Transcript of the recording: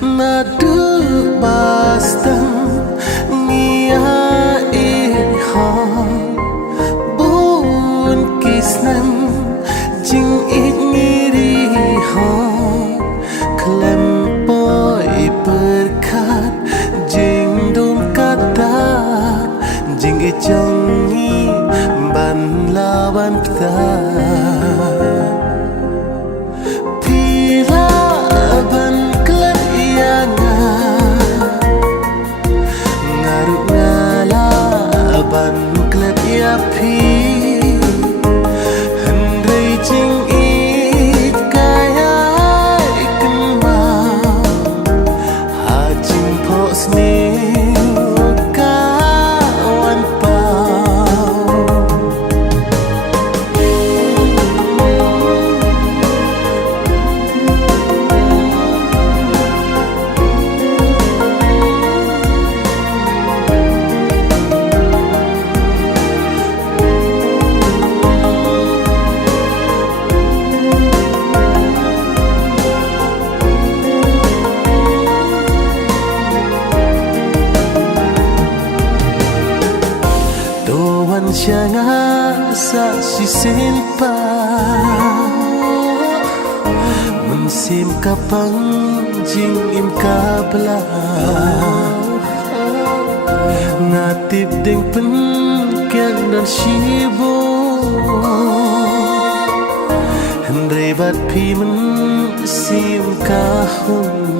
nadu bastam ngia ihong bun kisnan jing it ngiri hong kelempoi berkat jing dum kata jing ijongi ban lawan pta pila ban klet ianga ngaruk ngala ban klet ia pi hendai jing it kaya ikan mau ha jing po sni kawan pau Doan syanga sa sisin pa mensim kapang jing im kabla ngatip deng pen kyang dan shibo hendai bat pi men sim kahun